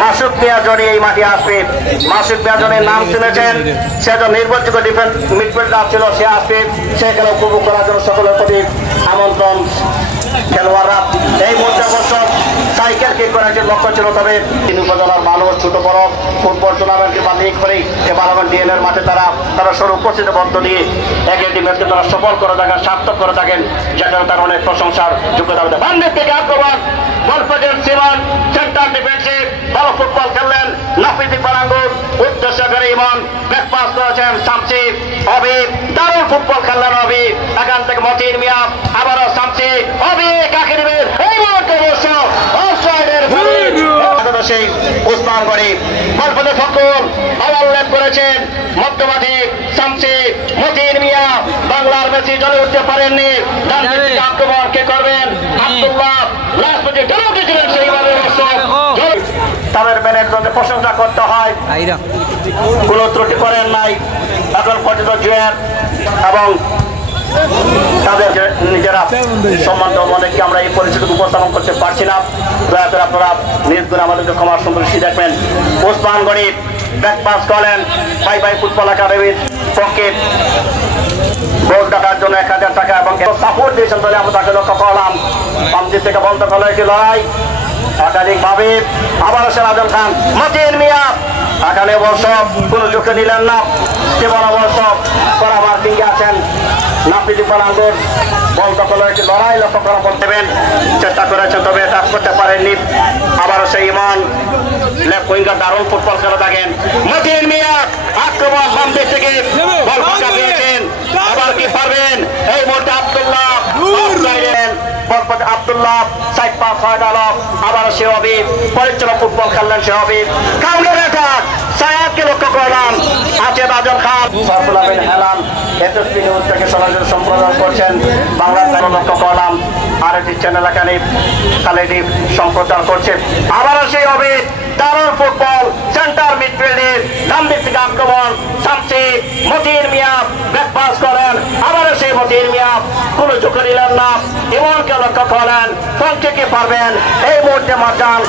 মাসুক মিয়া Johnny এই মাঠে আসবে। মাসুক মিয়া জনির নাম শুনেছেন, সে একজন নির্ভরযোগ্য ডিফেন্স মিডফিল্ডার ছিল, সে আসবে। সেখানে উপভোগ করার জন্য সকলের প্রতি আমন্ত্রণ। খেলোয়াড়রা এই মুহূর্তে অবশ্য সাইকেল কিক করার যে লক্ষ্য ছিল, তবে তিন উপজেলার মানুষ ছোট বড় ফুটবল টুর্নামেন্টকে বাতিল করেই এবার ডিএন এর মাঠে তারা সরু উপস্থিত বন্ধ নিয়ে এক একটি ম্যাচকে তারা সফল করে থাকেন, সার্থক করে থাকেন, যেটা তার অনেক প্রশংসার যোগ্যতা হবে। বান্দির থেকে আক্রমণ, বল প্রেজেন্ট সিমান, সেন্টার ডিফেন্সে ভালো ফুটবল খেললেন নাফিদ ইকবাল আঙ্গুর, উদ্দেশ্য করে ইমন, ব্যাক পাস করেছেন শামসি, অবি দারুণ ফুটবল খেললেন অবি, এখান থেকে মতিন মিয়া, আবারও শামসি, অবি কাকে নেবেন এই মুহূর্তে অবশ্য অফসাইডের সেই ওসমান গনি বল পথে ফকুল ওভারল্যাপ করেছেন মধ্যমাঠে শামসি, মতিন মিয়া বাংলার মেসি জ্বলে উঠতে পারেননি। ডান দিক থেকে আক্রমণ কে করবেন? আব্দুল্লাহ লাস্ট পর্যন্ত জ্বলে উঠেছিলেন সেইভাবে তাদের ম্যানেজমেন্টের প্রশংসা করতে হয়, কোনো ত্রুটি করেন নাই এখন পর্যন্ত জুয়ের এবং তাদের নিজেরা সম্মান অনেককে আমরা এই পরিস্থিতি উপস্থাপন করতে পারছি না। দয়া করে আপনারা নির্গুণ আমাদেরকে ক্ষমার সন্তুষ্টি দেখবেন। ওসমান গনি ব্যাক পাস করেন ভাই ফুটবল একাডেমির পক্ষে গোল টাকার জন্য 1000 টাকা এবং সাপোর্ট দিয়েছেন বলে আমরা তাকে লক্ষ্য করলাম। বামদিক থেকে বলতে পারলো একটি লড়াই একাধিকভাবে আবারও সেরাজম খান, মতিন মিয়া এখানে অবশ্য কোনো চোখে নিলেন না, কেবল অবশ্য করা মার্কিংয়ে আছেন নাফিদ ইকবাল আঙ্গুর, বল দখল একটি লড়াই লক্ষ্য করা বল দেবেন চেষ্টা করেছেন, তবে টাচ করতে পারেননি। আবারও সেই ইমান লেফট উইঙ্গার দারুণ ফুটবল খেলে থাকেন। মতিন মিয়া আক্রমণ বাম দিক থেকে বল ফাঁকা পেয়েছেন, আবার কি পারবেন এই মুহূর্তে আব্দুল্লাহ আব্দুল্লাহ সাইড পাস হয়ে গেল, আবারও সে হবে পরিচালক ফুটবল খেললেন সে হবে কাউন্টার অ্যাটাক সায়াদকে লক্ষ্য করলাম আছে আজম খান সরফুল্লাহ বিন হেলাল এসএসপি নিউজ থেকে সরাসরি সম্প্রচার করছেন বাংলা লক্ষ্য করলাম আরেকটি চ্যানেল এখানে খালেদি সম্প্রচার করছে। আবারও সেই হবে দারুণ ফুটবল সেন্টার মিডফিল্ডে ডান দিক থেকে আক্রমণ শামসি, মতিন মিয়া ব্যাক পাস করেন, আবারও সেই মতিন মিয়া কোনো চোখে নিলেন না, ইমনকে লক্ষ্য করেন, ফোন থেকে পারবেন এই মুহূর্তে মাঝাল